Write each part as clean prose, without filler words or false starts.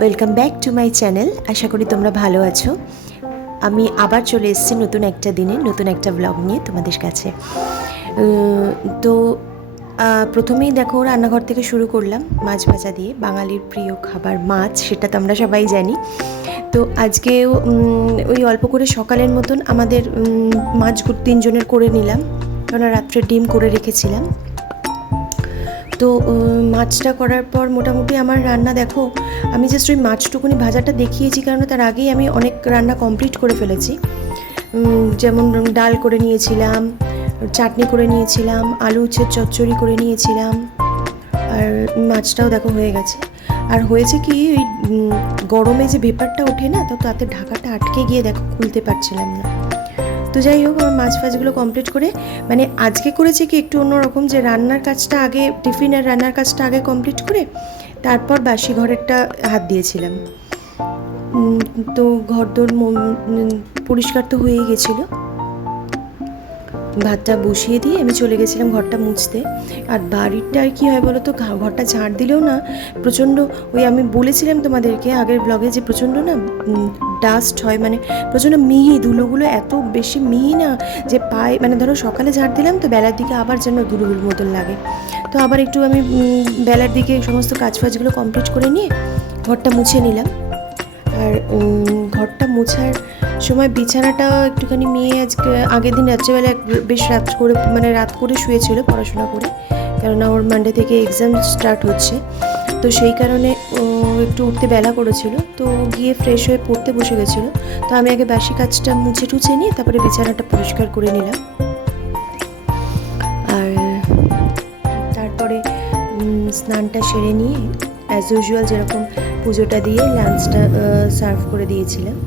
Welcome back to my channel. আশা করি তোমরা ভালো আছো। আমি আবার চলে এসেছি নতুন একটা দিনে নতুন একটা ব্লগ নিয়ে তোমাদের কাছে। তো প্রথমেই দেখো রান্নাঘর থেকে শুরু করলাম মাছ ভাজা দিয়ে। বাঙালির প্রিয় খাবার মাছ, সেটা তো আমরা সবাই জানি। তো আজকেও ওই অল্প করে সকালের মতন আমাদের মাছ 3 জনের করে নিলাম, কারণ রাত্রে ডিম করে রেখেছিলাম। তো মাছটা করার পর মোটামুটি আমার রান্না দেখো, আমি জাস্ট ওই মাছটুকুনি ভাজাটা দেখিয়েছি, কারণ তার আগেই আমি অনেক রান্না কমপ্লিট করে ফেলেছি। যেমন ডাল করে নিয়েছিলাম, চাটনি করে নিয়েছিলাম, আলু উচ্ছের চচ্চড়ি করে নিয়েছিলাম, আর মাছটাও দেখো হয়ে গেছে। আর হয়েছে কি, ওই গরমে যে ভেপারটা ওঠে না, তো তাতে ঢাকাটা আটকে গিয়ে দেখো খুলতে পারছিলাম না। তো যাই হোক, আমার মাছ ফাছগুলো কমপ্লিট করে, মানে আজকে করেছি কি একটু অন্যরকম, যে রান্নার কাজটা আগে, টিফিনের রান্নার কাজটা আগে কমপ্লিট করে তারপর বাসি ঘরেরটা হাত দিয়েছিলাম। তো ঘরদোর পরিষ্কার তো হয়েই গেছিলো। ভাতটা বসিয়ে দিয়ে আমি চলে গেছিলাম ঘরটা মুছতে। আর বাড়িটা আর কী হয় বলো তো, ঘরটা ঝাড় দিলেও না প্রচণ্ড, ওই আমি বলেছিলাম তোমাদেরকে আগের ব্লগে যে প্রচণ্ড না ডাস্ট হয়, মানে প্রচণ্ড মিহি, ধুলোগুলো এত বেশি মিহি না যে পায়ে, মানে ধরো সকালে ঝাড় দিলাম তো বেলার দিকে আবার যেন ধুলোগুলোর মতন লাগে। তো আবার একটু আমি বেলার দিকে সমস্ত কাজ ফাজগুলো কমপ্লিট করে নিয়ে ঘরটা মুছে নিলাম। আর ঘরটা মোছার সময় বিছানাটা একটুখানি মেয়ে আজকে আগের দিন রাত্রেবেলা বেশ রাত করে শুয়েছিল পড়াশোনা করে, কেননা ওর মানডে থেকে এক্সাম স্টার্ট হচ্ছে। তো সেই কারণে ও একটু উঠতে বেলা করেছিল, তো গিয়ে ফ্রেশ হয়ে পড়তে বসে গেছিলো। তো আমি আগে বাসি কাজটা মুছে টুছে নিয়ে তারপরে বিছানাটা পরিষ্কার করে নিলাম। আর তারপরে স্নানটা সেরে নিয়ে অ্যাজ ইউজুয়াল যেরকম পুজোটা দিয়ে লাঞ্চটা সার্ভ করে দিয়েছিলাম।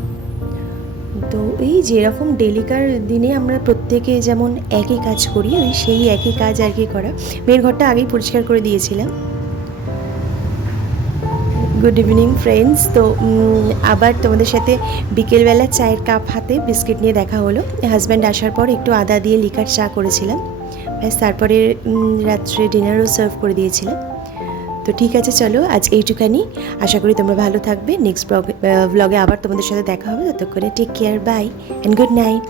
তো এই যেরকম ডেলিকার দিনে আমরা প্রত্যেকে যেমন একই কাজ করি, ওই সেই একই কাজ আর কি করা। মেয়ের ঘরটা আগেই পরিষ্কার করে দিয়েছিলাম। Good evening friends. তো আবার তোমাদের সাথে বিকেলবেলা চায়ের কাপ হাতে বিস্কিট নিয়ে দেখা হলো। হাজব্যান্ড আসার পর একটু আদা দিয়ে লিকার চা করেছিলাম, ব্যাস। তারপরে রাত্রে ডিনারও সার্ভ করে দিয়েছিলাম। তো ঠিক আছে, চলো আজ এইটুখানি। আশা করি তোমরা ভালো থাকবে। নেক্সট ব্লগে আবার তোমাদের সাথে দেখা হবে। ততক্ষণে take care, bye and good night.